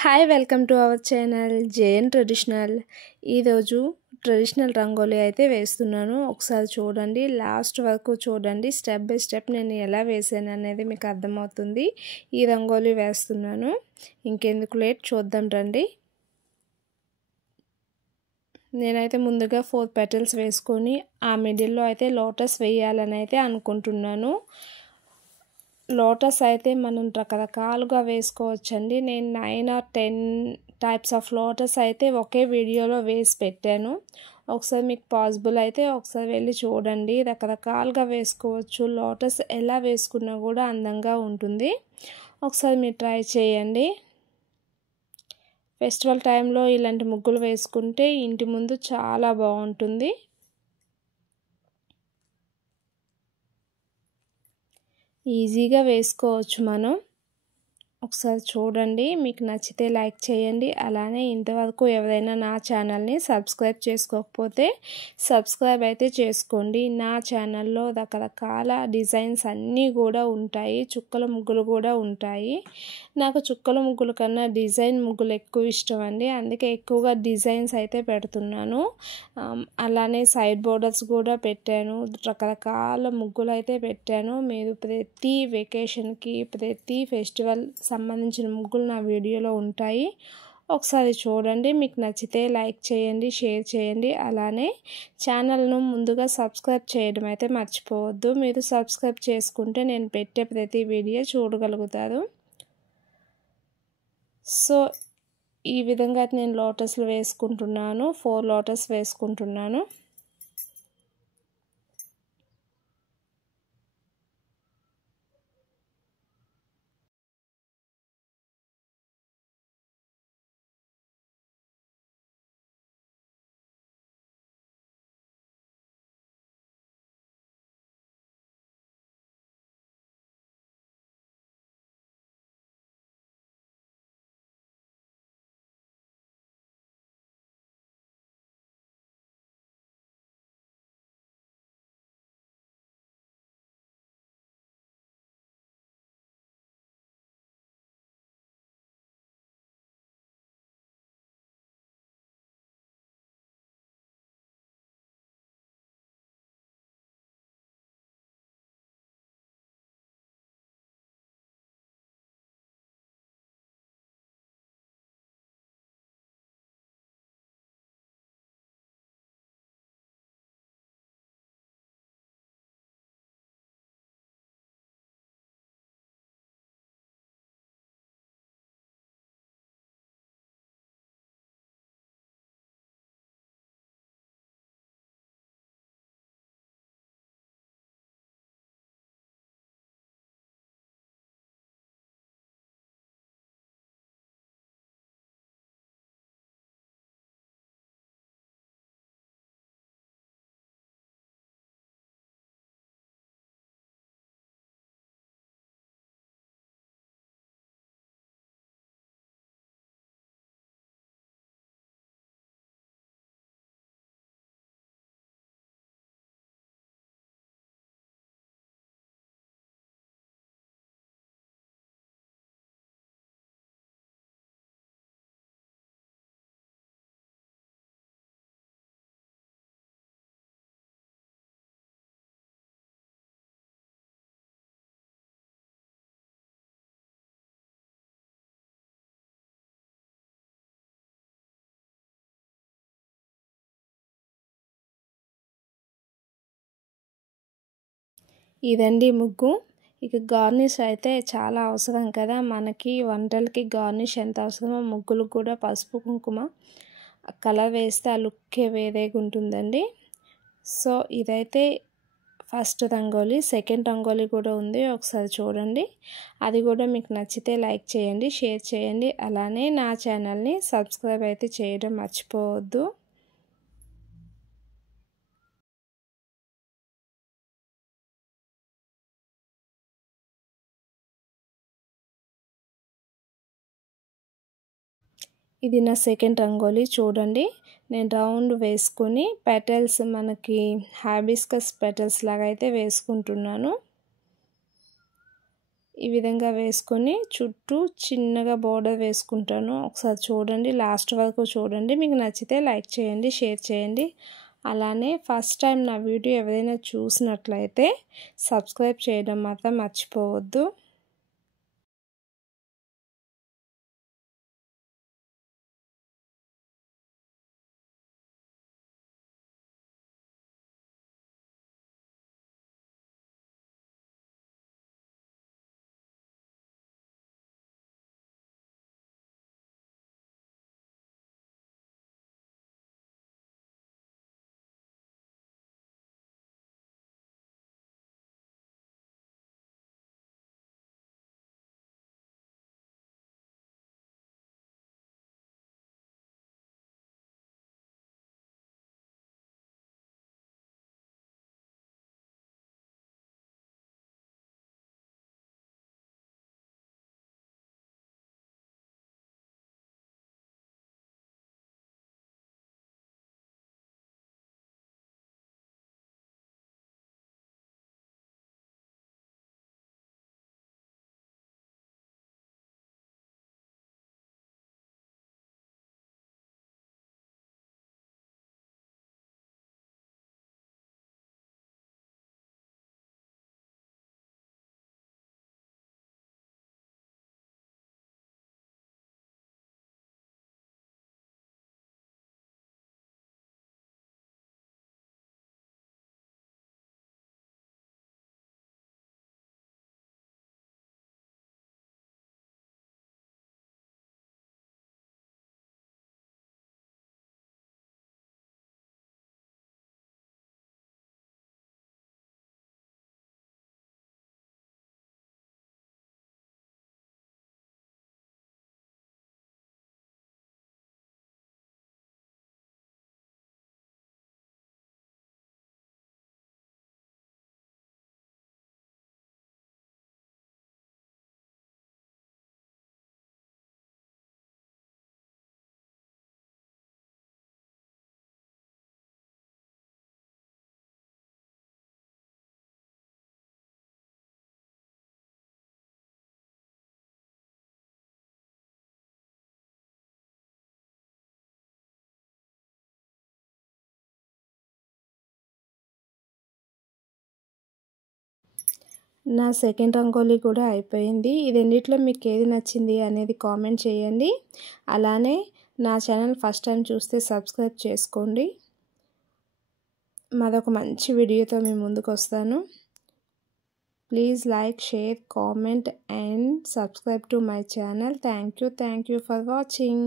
Hi welcome to our channel JN traditional. ఈరోజు traditional rangoli అయితే వేస్తున్నాను. ఒకసారి చూడండి, లాస్ట్ వరకు చూడండి. స్టెప్ బై స్టెప్ నేను ఎలా వేసాను అనేది మీకు అర్థమవుతుంది. ఈ రంగోలీ వేస్తున్నాను. ఇంకెందుకు లేట్, చూద్దాం రండి. నేనైతే ముందుగా 4 పెటల్స్ వేసుకొని ఆ మిడిల్లో అయితే లోటస్ వేయాలని అయితే అనుకుంటున్నాను. లోటస్ అయితే మనం రకరకాలుగా వేసుకోవచ్చండి. నేను 9 or 10 టైప్స్ ఆఫ్ లోటస్ అయితే ఒకే వీడియోలో వేసి పెట్టాను. ఒకసారి మీకు పాసిబుల్ అయితే ఒకసారి వెళ్ళి చూడండి. రకరకాలుగా వేసుకోవచ్చు. లోటస్ ఎలా వేసుకున్నా కూడా అందంగా ఉంటుంది. ఒకసారి మీరు ట్రై చేయండి. ఫెస్టివల్ టైంలో ఇలాంటి ముగ్గులు వేసుకుంటే ఇంటి ముందు చాలా బాగుంటుంది. ఈజీగా వేసుకోవచ్చు మనం. ఒకసారి చూడండి, మీకు నచ్చితే లైక్ చేయండి. అలానే ఇంతవరకు ఎవరైనా నా ఛానల్ని సబ్స్క్రైబ్ చేసుకోకపోతే సబ్స్క్రైబ్ అయితే చేసుకోండి. నా ఛానల్లో రకరకాల డిజైన్స్ అన్నీ కూడా ఉంటాయి. చుక్కల ముగ్గులు కూడా ఉంటాయి. నాకు చుక్కల ముగ్గుల కన్నా డిజైన్ ముగ్గులు ఎక్కువ ఇష్టం అండి. అందుకే ఎక్కువగా డిజైన్స్ అయితే పెడుతున్నాను. అలానే సైడ్ బోర్డర్స్ కూడా పెట్టాను. రకరకాల ముగ్గులు అయితే పెట్టాను. మీరు ప్రతి వెకేషన్కి, ప్రతి ఫెస్టివల్ సంబంధించిన ముగ్గులు నా వీడియోలో ఉంటాయి. ఒకసారి చూడండి. మీకు నచ్చితే లైక్ చేయండి, షేర్ చేయండి. అలానే ఛానల్ను ముందుగా సబ్స్క్రైబ్ చేయడం అయితే మర్చిపోవద్దు. మీరు సబ్స్క్రైబ్ చేసుకుంటే నేను పెట్టే ప్రతి వీడియో చూడగలుగుతారు. సో ఈ విధంగా నేను లోటస్లు వేసుకుంటున్నాను. 4 లోటస్ వేసుకుంటున్నాను. ఇదండి ముగ్గు. ఇక గార్నిష్ అయితే చాలా అవసరం కదా మనకి. వంటలకి గార్నిష్ ఎంత అవసరమో ముగ్గులకు కూడా పసుపు కుంకుమ కలర్ వేస్తే ఆ లుక్కే వేరేగా ఉంటుందండి. సో ఇదైతే ఫస్ట్ రంగోలీ. సెకండ్ రంగోలీ కూడా ఉంది, ఒకసారి చూడండి. అది కూడా మీకు నచ్చితే లైక్ చేయండి, షేర్ చేయండి. అలానే నా ఛానల్ని సబ్స్క్రైబ్ అయితే చేయడం మర్చిపోవద్దు. ఇది నా సెకండ్ రంగోలీ. చూడండి, నేను రౌండ్ వేసుకొని పెటల్స్ మనకి హైబిస్కస్ పెటల్స్ లాగా అయితే వేసుకుంటున్నాను. ఈ విధంగా వేసుకొని చుట్టూ చిన్నగా బోర్డర్ వేసుకుంటాను. ఒకసారి చూడండి, లాస్ట్ వరకు చూడండి. మీకు నచ్చితే లైక్ చేయండి, షేర్ చేయండి. అలానే ఫస్ట్ టైం నా వీడియో ఎవరైనా చూసినట్లయితే సబ్స్క్రైబ్ చేయడం మాత్రం మర్చిపోవద్దు. నా సెకండ్ రంగోలీ కూడా అయిపోయింది. ఈ రెండిట్లో మీకు ఏది నచ్చింది అనేది కామెంట్ చేయండి. అలానే నా ఛానల్ ఫస్ట్ టైం చూస్తే సబ్స్క్రైబ్ చేసుకోండి. మరొక మంచి వీడియోతో మీ ముందుకు వస్తాను. Please like, share, comment and subscribe to my channel. Thank you for watching.